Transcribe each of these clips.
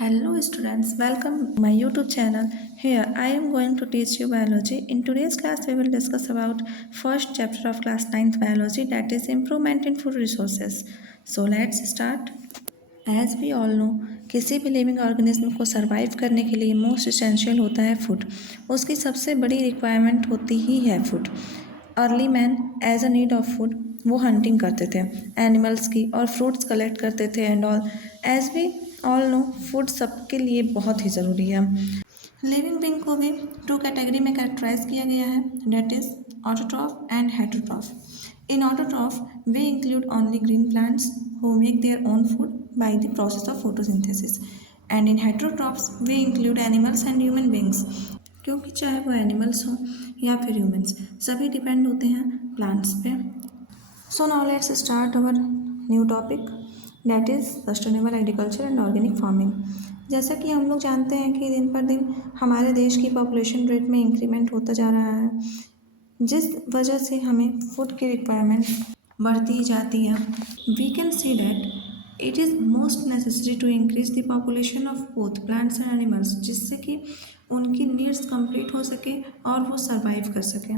Hello students, welcome to my YouTube channel. Here I am going to teach you biology. In today's class we will discuss about first chapter of class 9th biology, that is improvement in food resources. So let's start. As we all know, किसी भी living organism को survive करने के लिए most essential होता है food. उसकी सबसे बड़ी रिक्वायरमेंट होती ही है food. Early man as a need of food वो हंटिंग करते थे एनिमल्स की और फ्रूट्स कलेक्ट करते थे and all. As we all know, food सबके लिए बहुत ही ज़रूरी है। लिविंग बीइंग को भी टू कैटेगरी में कैरेक्टराइज किया गया है, that is autotroph and heterotroph. In autotroph, we include only green plants who make their own food by the process of photosynthesis. And in heterotrophs, we include animals and human beings. क्योंकि चाहे वो animals हों या फिर humans, सभी depend होते हैं plants पे। So now let's start our new topic, that is sustainable agriculture and organic farming. जैसा कि हम लोग जानते हैं कि दिन पर दिन हमारे देश की पॉपुलेशन रेट में इंक्रीमेंट होता जा रहा है, जिस वजह से हमें फूड की रिक्वायरमेंट बढ़ती ही जाती है। We can see that it is most necessary to increase the population of both plants and animals, जिससे कि उनकी नीड्स कंप्लीट हो सके और वो सरवाइव कर सकें।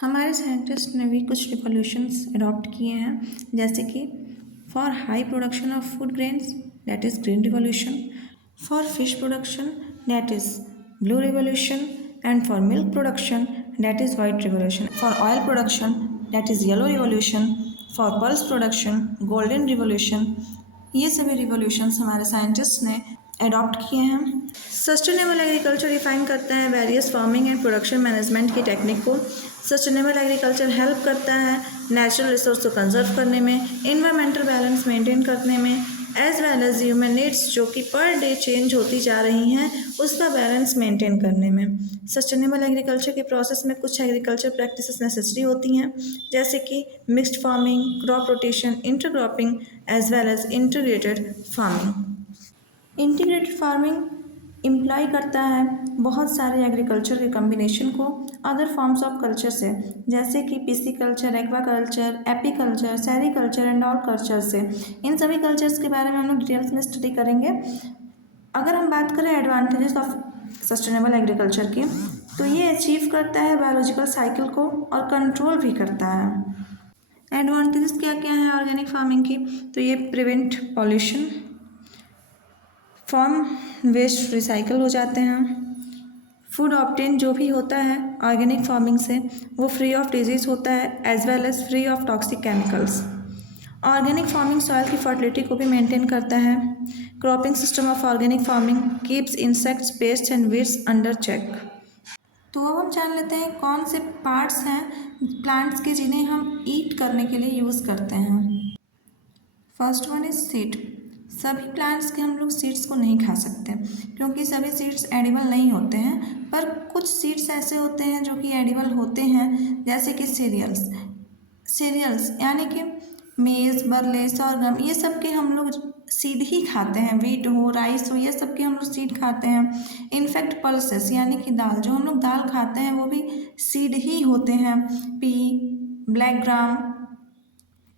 हमारे साइंटिस्ट ने भी कुछ रिवोल्यूशंस अडॉप्ट किए हैं, जैसे कि for high production of food grains, that is green revolution, for fish production, that is blue revolution, and for milk production, that is white revolution, for oil production, that is yellow revolution, for pulse production, golden revolution। ये सभी revolutions हमारे scientist ने adopt किए हैं। Sustainable agriculture define करता है various farming and production management की technique को। सस्टेनेबल एग्रीकल्चर हेल्प करता है नेचुरल रिसोर्स को कंजर्व करने में, इन्वायरमेंटल बैलेंस मेंटेन करने में, as well as human needs जो कि पर डे चेंज होती जा रही हैं उसका बैलेंस मेंटेन करने में। सस्टेनेबल एग्रीकल्चर के प्रोसेस में कुछ एग्रीकल्चर प्रैक्टिसेस नेसेसरी होती हैं, जैसे कि mixed farming, crop rotation, intercropping as well as integrated farming. Integrated farming employ करता है बहुत सारे एग्रीकल्चर के कम्बिनेशन को अदर फॉर्म्स ऑफ कल्चर से, जैसे कि pisciculture, aquaculture, apiculture, sericulture and all culture से। इन सभी कल्चर्स के बारे में हम लोग डिटेल्स में स्टडी करेंगे। अगर हम बात करें एडवांटेजेस ऑफ सस्टेनेबल एग्रीकल्चर की, तो ये अचीव करता है बायोलॉजिकल साइकिल को और कंट्रोल भी करता है। एडवांटेजेस क्या क्या हैं ऑर्गेनिक फार्मिंग की, तो ये prevent pollution, farm waste recycle हो जाते हैं, फूड ऑब्टेन जो भी होता है ऑर्गेनिक फार्मिंग से वो फ्री ऑफ डिजीज़ होता है as well as free of toxic chemicals. Organic farming soil की फर्टिलिटी को भी मेंटेन करता है। Cropping system of organic farming keeps insects, pest and weeds under check. तो अब हम जान लेते हैं कौन से पार्ट्स हैं प्लांट्स के जिन्हें हम ईट करने के लिए यूज़ करते हैं। First one is seed. सभी प्लांट्स के हम लोग सीड्स को नहीं खा सकते क्योंकि सभी सीड्स एडिबल नहीं होते हैं, पर कुछ सीड्स ऐसे होते हैं जो कि एडिबल होते हैं, जैसे कि सीरियल्स यानी कि मेज़, बरले, sorghum, ये सब के हम लोग सीड ही खाते हैं। वीट हो, राइस हो, ये सब के हम लोग सीड खाते हैं। इनफैक्ट पल्सेस यानी कि दाल, जो हम लोग दाल खाते हैं वो भी सीड ही होते हैं। Pea, black gram,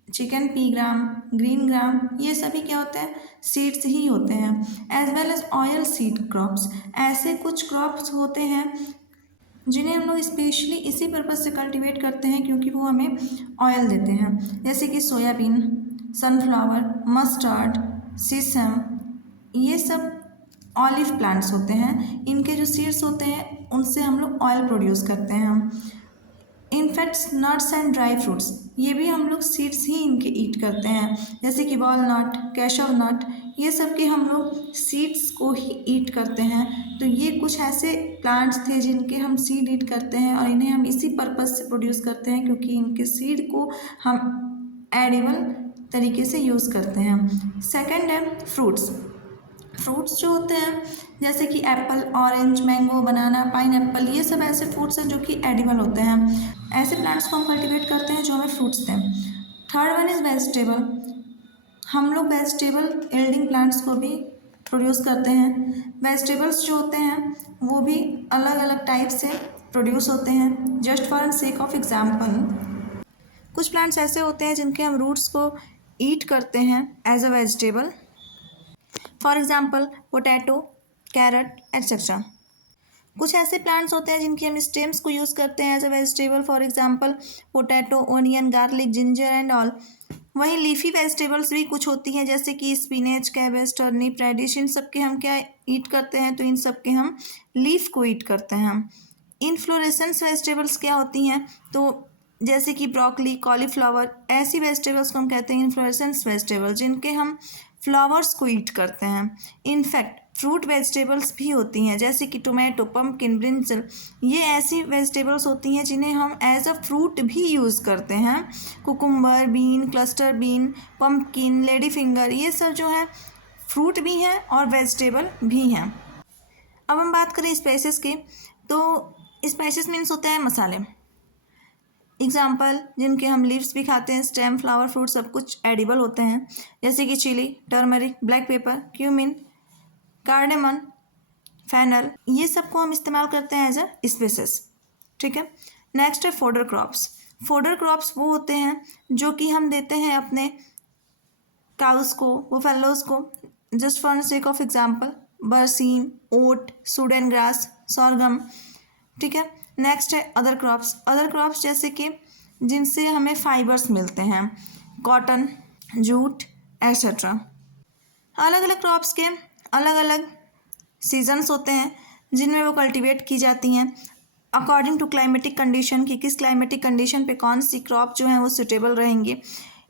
chicken pea gram, green gram, ये सभी क्या होते हैं, सीड्स ही होते हैं। As well as oil seed crops, ऐसे कुछ क्रॉप्स होते हैं जिन्हें हम लोग स्पेशली इसी पर्पज़ से कल्टीवेट करते हैं क्योंकि वो हमें ऑयल देते हैं, जैसे कि सोयाबीन, सनफ्लावर, मस्टर्ड, सीसम, ये सब ऑलिव प्लांट्स होते हैं। इनके जो सीड्स होते हैं उनसे हम लोग ऑयल प्रोड्यूस करते हैं। In fact nuts and dry fruits, ये भी हम लोग सीड्स ही इनके ईट करते हैं, जैसे कि वॉलनट, कैशव नट, ये सब के हम लोग सीड्स को ही ईट करते हैं। तो ये कुछ ऐसे प्लांट्स थे जिनके हम सीड ईट करते हैं और इन्हें हम इसी पर्पज़ से प्रोड्यूस करते हैं क्योंकि इनके सीड को हम एडिबल तरीके से यूज़ करते हैं। सेकेंड है फ्रूट्स। फ्रूट्स जो होते हैं जैसे कि एप्पल, ऑरेंज, मैंगो, बनाना, पाइनएप्पल, ये सब ऐसे फ्रूट्स हैं जो कि एडिबल होते हैं। ऐसे प्लांट्स को हम कल्टीवेट करते हैं जो हमें फ्रूट्स दें। Third one is vegetable. हम लोग वेजिटेबल यील्डिंग प्लांट्स को भी प्रोड्यूस करते हैं। वेजिटेबल्स जो होते हैं वो भी अलग अलग टाइप से प्रोड्यूस होते हैं। Just for sake of example, कुछ प्लांट्स ऐसे होते हैं जिनके हम रूट्स को ईट करते हैं as a vegetable. For example potato, carrot etcetera. कुछ ऐसे प्लांट्स होते हैं जिनकी हम स्टेम्स को यूज़ करते हैं as a vegetable, for example potato, onion, garlic, ginger and all. वहीं लीफी वेजिटेबल्स भी कुछ होती हैं जैसे कि स्पिनेच, कैबेज, टर्निप, रेडिश, इन सब के हम क्या ईट करते हैं, तो इन सब के हम लीफ को ईट करते हैं हम। इनफ्लोरेसेंस वेजिटेबल्स क्या होती हैं, तो जैसे कि ब्रोकली, कॉलीफ्लावर, ऐसी वेजिटेबल्स को हम कहते हैं इनफ्लोरेसेंस वेजिटेबल, जिनके हम फ्लावर्स को ईट करते हैं। इनफैक्ट फ्रूट वेजिटेबल्स भी होती हैं जैसे कि टोमेटो, पम्पकिन, ब्रिंजल, ये ऐसी वेजिटेबल्स होती हैं जिन्हें हम एज अ फ्रूट भी यूज़ करते हैं। Cucumber, bean, cluster bean, pumpkin, lady finger, ये सब जो है फ्रूट भी हैं और वेजिटेबल भी हैं। अब हम बात करें स्पाइसेस की, तो स्पाइसेस मीन्स होते हैं मसाले। एग्जाम्पल जिनके हम लीव्स भी खाते हैं, स्टेम, फ्लावर, फ्रूट, सब कुछ एडिबल होते हैं जैसे कि chilli, turmeric, black pepper, cumin, cardamom, fennel, ये सब को हम इस्तेमाल करते हैं एज अ स्पाइसेस। ठीक है। नेक्स्ट है फोडर क्रॉप्स। फोडर क्रॉप्स वो होते हैं जो कि हम देते हैं अपने काउस को, बुफेलोज को, just for sake of example बरसीम, ओट, सूडन ग्रास, सॉरगम। ठीक है। नेक्स्ट है अदर क्रॉप्स। अदर क्रॉप्स जैसे कि जिनसे हमें फाइबर्स मिलते हैं, कॉटन, जूट एट्सेट्रा। अलग अलग क्रॉप्स के अलग अलग सीजन्स होते हैं जिनमें वो कल्टीवेट की जाती हैं अकॉर्डिंग टू क्लाइमेटिक कंडीशन, कि किस क्लाइमेटिक कंडीशन पे कौन सी क्रॉप जो है वो सुटेबल रहेंगे।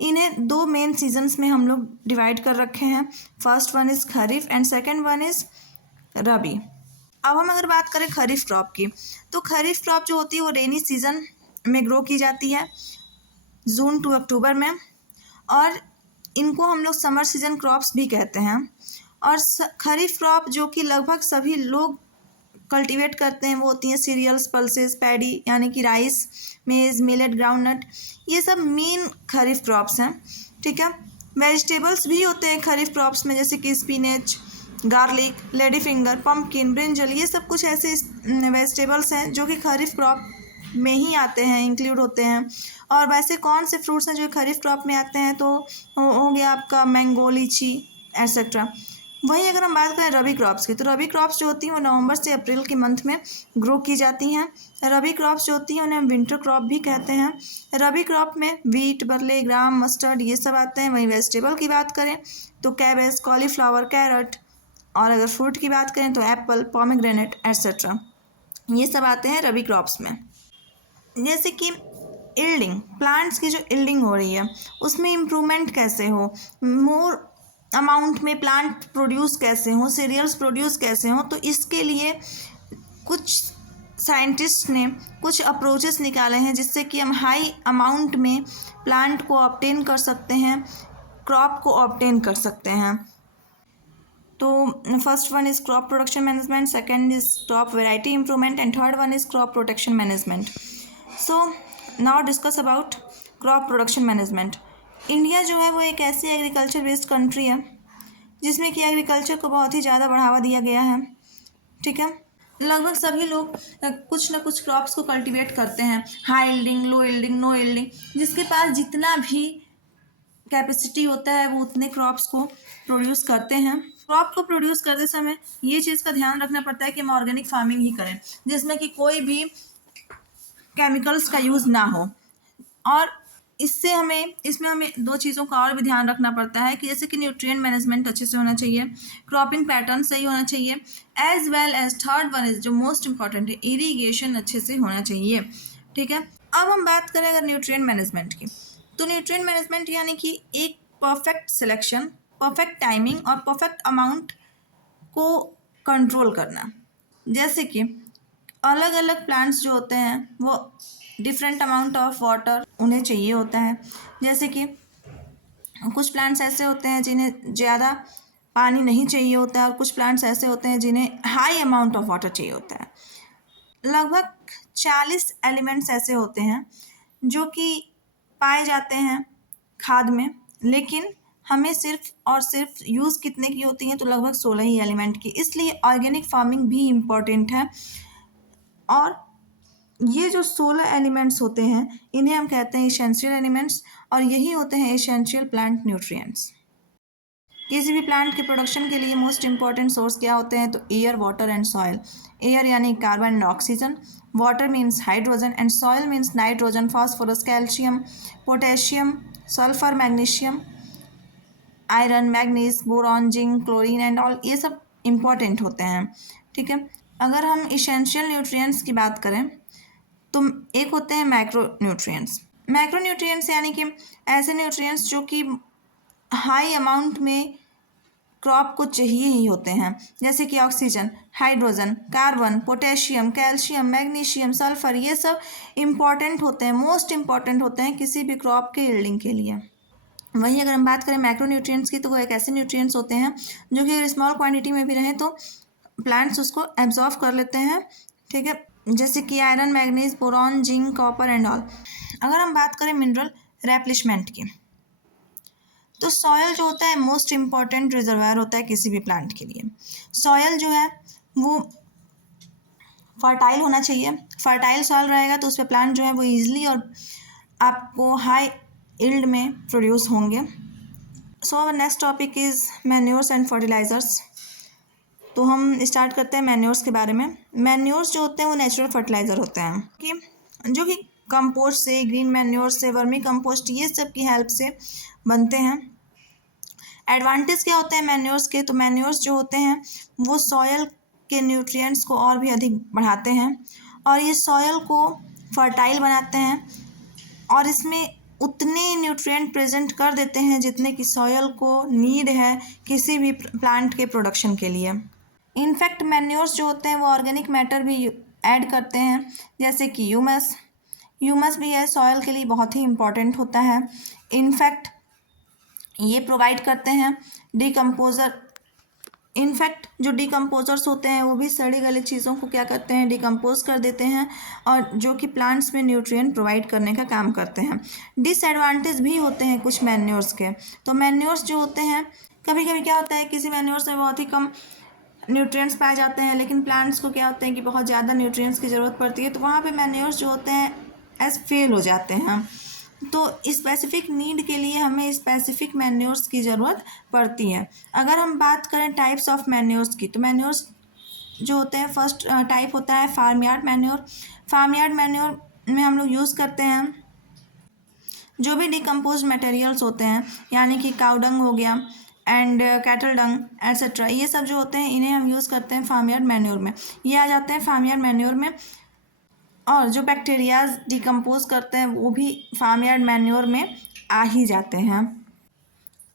इन्हें दो मेन सीजन्स में हम लोग डिवाइड कर रखे हैं। First one is kharif and second one is rabi. अब हम अगर बात करें खरीफ क्रॉप की, तो खरीफ क्रॉप जो होती है वो रेनी सीजन में ग्रो की जाती है, जून टू अक्टूबर में, और इनको हम लोग समर सीजन क्रॉप्स भी कहते हैं। और खरीफ क्रॉप जो कि लगभग सभी लोग कल्टीवेट करते हैं वो होती हैं सीरियल्स, पल्सेस, पैडी यानी कि राइस, मेज, मिलेट, ग्राउंडनट, ये सब मेन खरीफ क्रॉप्स हैं। ठीक है। वेजिटेबल्स भी होते हैं खरीफ क्रॉप्स में जैसे कि spinach, garlic, lady finger, pumpkin, brinjal, ये सब कुछ ऐसे वेजिटेबल्स हैं जो कि खरीफ क्रॉप में ही आते हैं, इंक्लूड होते हैं। और वैसे कौन से फ्रूट्स हैं जो खरीफ क्रॉप में आते हैं, तो हो गया आपका मैंगो, लीची एट्सेट्रा। वहीं अगर हम बात करें रबी क्रॉप्स की, तो रबी क्रॉप्स जो होती हैं वो नवंबर से अप्रैल के मंथ में ग्रो की जाती हैं। रबी क्रॉप्स जो होती हैं उन्हें हम विंटर क्रॉप भी कहते हैं। रबी क्रॉप में वीट, बरले, ग्राम, मस्टर्ड, ये सब आते हैं। वहीं वेजिटेबल की बात करें तो कैबेज, कॉलीफ्लावर, कैरेट, और अगर फ्रूट की बात करें तो एप्पल, पोमेग्रेनेट एट्सेट्रा, ये सब आते हैं रबी क्रॉप्स में। जैसे कि इल्डिंग, प्लांट्स की जो इल्डिंग हो रही है उसमें इम्प्रूवमेंट कैसे हो, मोर अमाउंट में प्लांट प्रोड्यूस कैसे हो, सीरियल्स प्रोड्यूस कैसे हो, तो इसके लिए कुछ साइंटिस्ट ने कुछ अप्रोचेस निकाले हैं जिससे कि हम हाई अमाउंट में प्लांट को ऑब्टेन कर सकते हैं, क्रॉप को ऑब्टेन कर सकते हैं। तो first one is crop production management, second is crop variety improvement and third one is crop protection management. So now discuss about crop production management. India जो है वो एक ऐसी एग्रीकल्चर बेस्ड कंट्री है जिसमें कि एग्रीकल्चर को बहुत ही ज़्यादा बढ़ावा दिया गया है। ठीक है। लगभग सभी लोग कुछ ना कुछ क्रॉप्स को कल्टीवेट करते हैं, हाई इल्डिंग, लो इल्डिंग, नो इल्डिंग, जिसके पास जितना भी कैपेसिटी होता है वो उतने क्रॉप्स को प्रोड्यूस करते हैं। क्रॉप को प्रोड्यूस करते समय ये चीज़ का ध्यान रखना पड़ता है कि हम ऑर्गेनिक फार्मिंग ही करें जिसमें कि कोई भी केमिकल्स का यूज़ ना हो। और इसमें हमें दो चीज़ों का और भी ध्यान रखना पड़ता है कि जैसे कि न्यूट्रिएंट मैनेजमेंट अच्छे से होना चाहिए, क्रॉपिंग पैटर्न सही होना चाहिए, as well as third one is जो मोस्ट इंपॉर्टेंट है, इरीगेशन अच्छे से होना चाहिए। ठीक है। अब हम बात करें अगर न्यूट्रिएंट मैनेजमेंट की, तो न्यूट्रिएंट मैनेजमेंट यानी कि एक परफेक्ट सिलेक्शन, परफेक्ट टाइमिंग और परफेक्ट अमाउंट को कंट्रोल करना। जैसे कि अलग अलग प्लांट्स जो होते हैं वो डिफरेंट अमाउंट ऑफ वाटर उन्हें चाहिए होता है। जैसे कि कुछ प्लांट्स ऐसे होते हैं जिन्हें ज़्यादा पानी नहीं चाहिए होता है और कुछ प्लांट्स ऐसे होते हैं जिन्हें हाई अमाउंट ऑफ वाटर चाहिए होता है। लगभग 40 एलिमेंट्स ऐसे होते हैं जो कि पाए जाते हैं खाद में, लेकिन हमें सिर्फ और सिर्फ यूज़ कितने की होती हैं, तो लगभग 16 ही एलिमेंट की। इसलिए ऑर्गेनिक फार्मिंग भी इम्पॉर्टेंट है। और ये जो 16 एलिमेंट्स होते हैं इन्हें हम कहते हैं एसेंशियल एलिमेंट्स, और यही होते हैं एसेंशियल प्लांट न्यूट्रिएंट्स। किसी भी प्लांट के प्रोडक्शन के लिए मोस्ट इंपॉर्टेंट सोर्स क्या होते हैं? तो air, water and soil. Air यानी carbon and oxygen, water means hydrogen and soil means nitrogen, phosphorus, calcium, potassium, sulphur, magnesium, iron, manganese, boron, zinc, chlorine and all, ये सब important होते हैं। ठीक है, अगर हम इसेंशियल न्यूट्रिएंट्स की बात करें तो एक होते हैं मैक्रो न्यूट्रिएंट्स। मैक्रो न्यूट्रिएंट्स यानी कि ऐसे न्यूट्रिएंट्स जो कि हाई अमाउंट में क्रॉप को चाहिए ही होते हैं, जैसे कि oxygen, hydrogen, carbon, potassium, calcium, magnesium, sulphur, ये सब इम्पॉर्टेंट होते हैं, मोस्ट इम्पॉर्टेंट होते हैं किसी भी क्रॉप के यील्डिंग के लिए। वहीं अगर हम बात करें मैक्रो न्यूट्रिएंट्स की, तो वो एक ऐसे न्यूट्रिएंट्स होते हैं जो कि अगर स्मॉल क्वांटिटी में भी रहें तो प्लांट्स उसको एब्जॉर्व कर लेते हैं। ठीक है, जैसे कि iron, manganese, boron, zinc, copper and all. अगर हम बात करें मिनरल रिप्लेसमेंट की, तो सॉयल जो होता है मोस्ट इम्पॉर्टेंट रिजर्वायर होता है किसी भी प्लांट के लिए। सॉयल जो है वो फर्टाइल होना चाहिए। फर्टाइल सॉयल रहेगा तो उस पर प्लांट जो है वो ईजिली और आपको हाई यील्ड में प्रोड्यूस होंगे। So our next topic is manures and fertilizers. तो हम स्टार्ट करते हैं मैन्योर्स के बारे में। मैन्योर्स जो होते हैं वो नेचुरल फर्टिलाइज़र होते हैं कि जो कि कंपोस्ट से, ग्रीन मैन्योर से, वर्मी कंपोस्ट, ये सब की हेल्प से बनते हैं। एडवांटेज क्या होते हैं मैन्योर्स के? तो मैन्योर्स जो होते हैं वो सॉयल के न्यूट्रिएंट्स को और भी अधिक बढ़ाते हैं और ये सॉयल को फर्टाइल बनाते हैं और इसमें उतने न्यूट्रिएंट प्रेजेंट कर देते हैं जितने की सॉयल को नीड है किसी भी प्लांट के प्रोडक्शन के लिए। इनफैक्ट मैन्योर्स जो होते हैं वो ऑर्गेनिक मैटर भी ऐड करते हैं, जैसे कि ह्यूमस। ह्यूमस भी है सॉयल के लिए बहुत ही इम्पॉर्टेंट होता है। इनफैक्ट ये प्रोवाइड करते हैं डिकम्पोज़र। इनफैक्ट जो डिकम्पोजर्स होते हैं वो भी सड़ी गली चीज़ों को क्या करते हैं, डिकम्पोज कर देते हैं और जो कि प्लांट्स में न्यूट्रिएंट प्रोवाइड करने का काम करते हैं। डिसएडवांटेज भी होते हैं कुछ मैन्योर्स के। तो मैन्योर्स जो होते हैं, कभी कभी क्या होता है किसी मैन्योर्स में बहुत ही कम न्यूट्रिएंट्स पाए जाते हैं, लेकिन प्लांट्स को क्या होते हैं कि बहुत ज़्यादा न्यूट्रिएंट्स की ज़रूरत पड़ती है, तो वहाँ पे मैन्योर्स जो होते हैं एज फेल हो जाते हैं। तो स्पेसिफिक नीड के लिए हमें स्पेसिफिक मैन्योर्स की ज़रूरत पड़ती है। अगर हम बात करें टाइप्स ऑफ मैन्योर्स की, तो मैन्योर्स जो होते हैं, फर्स्ट टाइप होता है farm yard manure. Farm yard manure में हम लोग यूज़ करते हैं जो भी डिकम्पोज मटेरियल्स होते हैं, यानी कि काऊ डंग हो गया एंड कैटल डंग एट्सेट्रा, ये सब जो होते हैं इन्हें हम यूज़ करते हैं फार्म यार्ड मैन्योर में। ये आ जाते हैं फार्म यार्ड मैन्योर में। और जो बैक्टीरियाज डिकम्पोज करते हैं वो भी फार्म यार्ड मैन्योर में आ ही जाते हैं।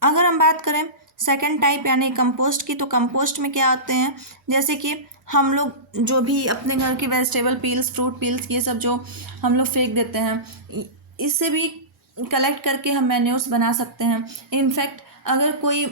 अगर हम बात करें सेकंड टाइप यानी कंपोस्ट की, तो कंपोस्ट में क्या आते हैं, जैसे कि हम लोग जो भी अपने घर की वेजिटेबल पील्स, फ्रूट पील्स, ये सब जो हम लोग फेंक देते हैं, इससे भी कलेक्ट करके हम मैन्योर्स बना सकते हैं। इनफैक्ट अगर कोई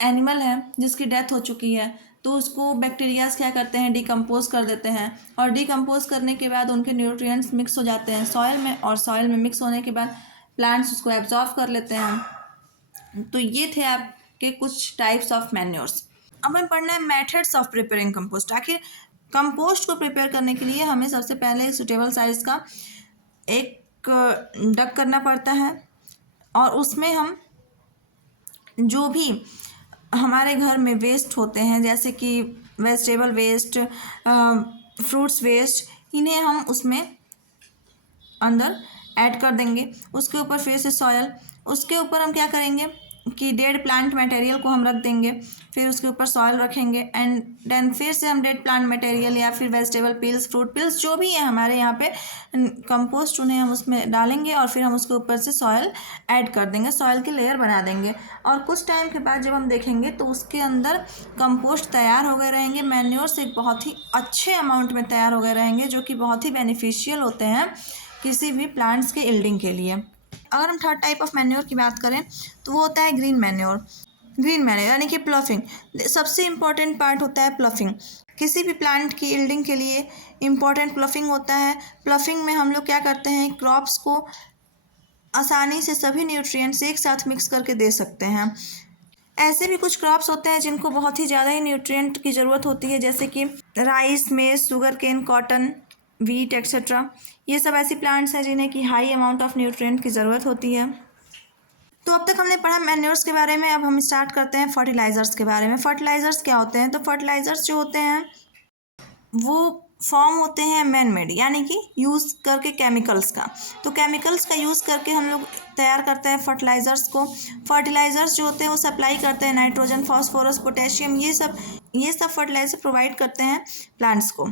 एनिमल है जिसकी डेथ हो चुकी है तो उसको बैक्टीरियाज क्या करते हैं, डिकम्पोज कर देते हैं और डिकम्पोज करने के बाद उनके न्यूट्रिएंट्स मिक्स हो जाते हैं सॉइल में और सॉइल में मिक्स होने के बाद प्लांट्स उसको एब्जॉर्व कर लेते हैं। तो ये थे आपके कुछ टाइप्स ऑफ मैन्योर्स। अब हमें पढ़ना है मेथड्स ऑफ प्रिपेयरिंग कंपोस्ट। आखिर कंपोस्ट को प्रिपेयर करने के लिए हमें सबसे पहले सुटेबल साइज़ का एक डग करना पड़ता है और उसमें हम जो भी हमारे घर में वेस्ट होते हैं, जैसे कि वेजिटेबल वेस्ट, फ्रूट्स वेस्ट, इन्हें हम उसमें अंदर ऐड कर देंगे। उसके ऊपर फिर से सॉयल, उसके ऊपर हम क्या करेंगे कि डेड प्लांट मटेरियल को हम रख देंगे, फिर उसके ऊपर सॉयल रखेंगे एंड देन फिर से हम डेड प्लांट मटेरियल या फिर वेजिटेबल पील्स, फ्रूट पील्स, जो भी है हमारे यहाँ पे कंपोस्ट, उन्हें हम उसमें डालेंगे और फिर हम उसके ऊपर से सॉयल ऐड कर देंगे, सॉयल की लेयर बना देंगे। और कुछ टाइम के बाद जब हम देखेंगे तो उसके अंदर कंपोस्ट तैयार हो गए रहेंगे। मैन्योर्स एक बहुत ही अच्छे अमाउंट में तैयार हो गए रहेंगे जो कि बहुत ही बेनिफिशियल होते हैं किसी भी प्लांट्स के यील्डिंग के लिए। अगर हम थर्ड टाइप ऑफ मैन्योर की बात करें तो वो होता है ग्रीन मैन्योर। ग्रीन मैन्योर यानी कि प्लफिंग। सबसे इम्पॉर्टेंट पार्ट होता है प्लफिंग। किसी भी प्लांट की यील्डिंग के लिए इम्पॉर्टेंट प्लफिंग होता है। प्लफिंग में हम लोग क्या करते हैं, क्रॉप्स को आसानी से सभी न्यूट्रिएंट्स एक साथ मिक्स करके दे सकते हैं। ऐसे भी कुछ क्रॉप्स होते हैं जिनको बहुत ही ज़्यादा ही न्यूट्रिएंट की ज़रूरत होती है, जैसे कि rice, maize, sugar cane, cotton, wheat etcetera. ये सब ऐसी प्लांट्स हैं जिन्हें कि हाई अमाउंट ऑफ न्यूट्रिएंट की ज़रूरत होती है। तो अब तक हमने पढ़ा मैन्योर्स के बारे में, अब हम स्टार्ट करते हैं फर्टिलाइज़र्स के बारे में। फर्टिलाइज़र्स क्या होते हैं? तो फर्टिलाइज़र्स जो होते हैं वो फॉर्म होते हैं मैन मेड, यानी कि यूज़ करके केमिकल्स का। तो केमिकल्स का यूज़ करके हम लोग तैयार करते हैं फर्टिलाइज़र्स को। फर्टिलाइज़र्स जो होते हैं वो सप्लाई करते हैं नाइट्रोजन, फास्फोरस, पोटेशियम, ये सब फर्टिलाइज़र प्रोवाइड करते हैं प्लांट्स को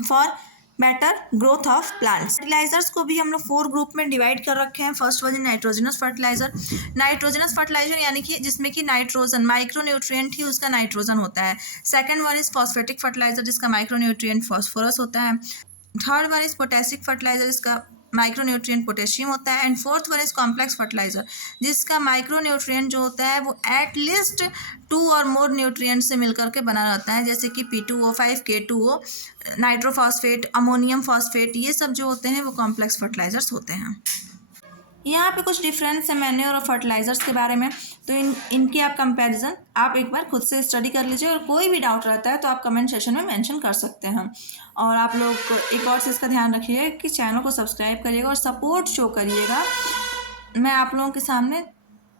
for better growth of plants. Fertilizers को भी हम लोग 4 ग्रुप में डिवाइड कर रखे हैं। First one is nitrogenous fertilizer. Nitrogenous fertilizer यानी कि जिसमें कि नाइट्रोजन माइक्रो न्यूट्रिएंट ही उसका नाइट्रोजन होता है। Second one is phosphatic fertilizer जिसका माइक्रो न्यूट्रिएंट फॉस्फोरस होता है। Third one is potassic fertilizer जिसका माइक्रो न्यूट्रिएंट पोटेशियम होता है। And fourth one is complex fertilizer जिसका माइक्रो न्यूट्रिएंट जो होता है वो एटलीस्ट 2 और मोर न्यूट्रिएंट से मिलकर के बना रहता है, जैसे कि P2O5, K2O, nitrophosphate, ammonium phosphate, ये सब जो होते हैं वो कॉम्प्लेक्स फर्टिलाइजर्स होते हैं। यहाँ पे कुछ डिफरेंस है मैन्योर और फर्टिलाइजर्स के बारे में, तो इनकी आप कंपैरिजन आप एक बार खुद से स्टडी कर लीजिए, और कोई भी डाउट रहता है तो आप कमेंट सेशन में मेंशन कर सकते हैं। और आप लोग एक और चीज़ का ध्यान रखिएगा कि चैनल को सब्सक्राइब करिएगा और सपोर्ट शो करिएगा। मैं आप लोगों के सामने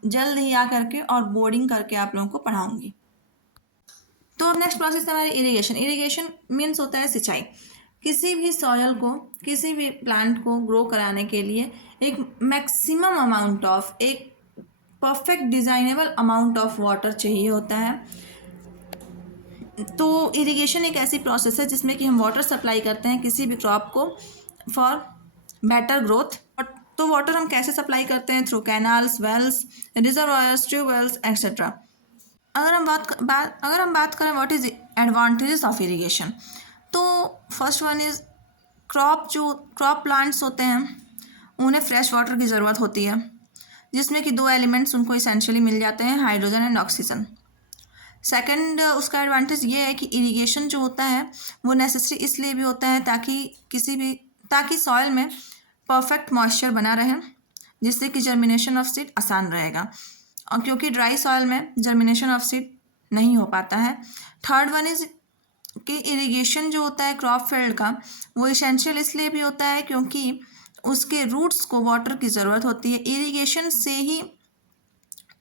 जल्द ही आ करके और बोर्डिंग करके आप लोगों को पढ़ाऊँगी। तो अब नेक्स्ट प्रोसेस है हमारी इरिगेशन। इरिगेशन मीन्स होता है सिंचाई। किसी भी सॉयल को, किसी भी प्लांट को ग्रो कराने के लिए एक मैक्सिमम अमाउंट ऑफ, एक perfect designable amount of water चाहिए होता है। तो इरिगेशन एक ऐसी प्रोसेस है जिसमें कि हम वाटर सप्लाई करते हैं किसी भी क्रॉप को फॉर बेटर ग्रोथ। तो वाटर हम कैसे सप्लाई करते हैं? Through canals, wells, reservoirs, tubewells etcetera. अगर हम बात करें what is advantages of irrigation, तो first one is crop plants होते हैं उन्हें फ्रेश वाटर की ज़रूरत होती है, जिसमें कि 2 एलिमेंट्स उनको इसेंशियली मिल जाते हैं, हाइड्रोजन एंड ऑक्सीजन। सेकंड उसका एडवांटेज ये है कि इरिगेशन जो होता है वो नेसेसरी इसलिए भी होता है ताकि सॉइल में परफेक्ट मॉइस्चर बना रहे, जिससे कि जर्मिनेशन ऑफ सीड आसान रहेगा, और क्योंकि ड्राई सॉइल में जर्मिनेशन ऑफ सीड नहीं हो पाता है। थर्ड वन इज कि इरिगेशन जो होता है क्रॉप फील्ड का वो इसेंशियल इसलिए भी होता है क्योंकि उसके रूट्स को वाटर की ज़रूरत होती है। इरिगेशन से ही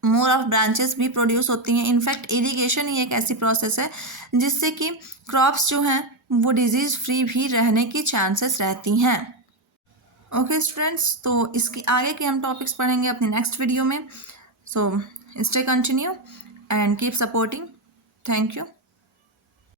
मोर ऑफ ब्रांचेस भी प्रोड्यूस होती हैं। इनफैक्ट इरिगेशन ही एक ऐसी प्रोसेस है जिससे कि क्रॉप्स जो हैं वो डिजीज़ फ्री भी रहने की चांसेस रहती हैं। ओके स्टूडेंट्स, तो इसके आगे के हम टॉपिक्स पढ़ेंगे अपनी नेक्स्ट वीडियो में। So stay continue and keep supporting. Thank you.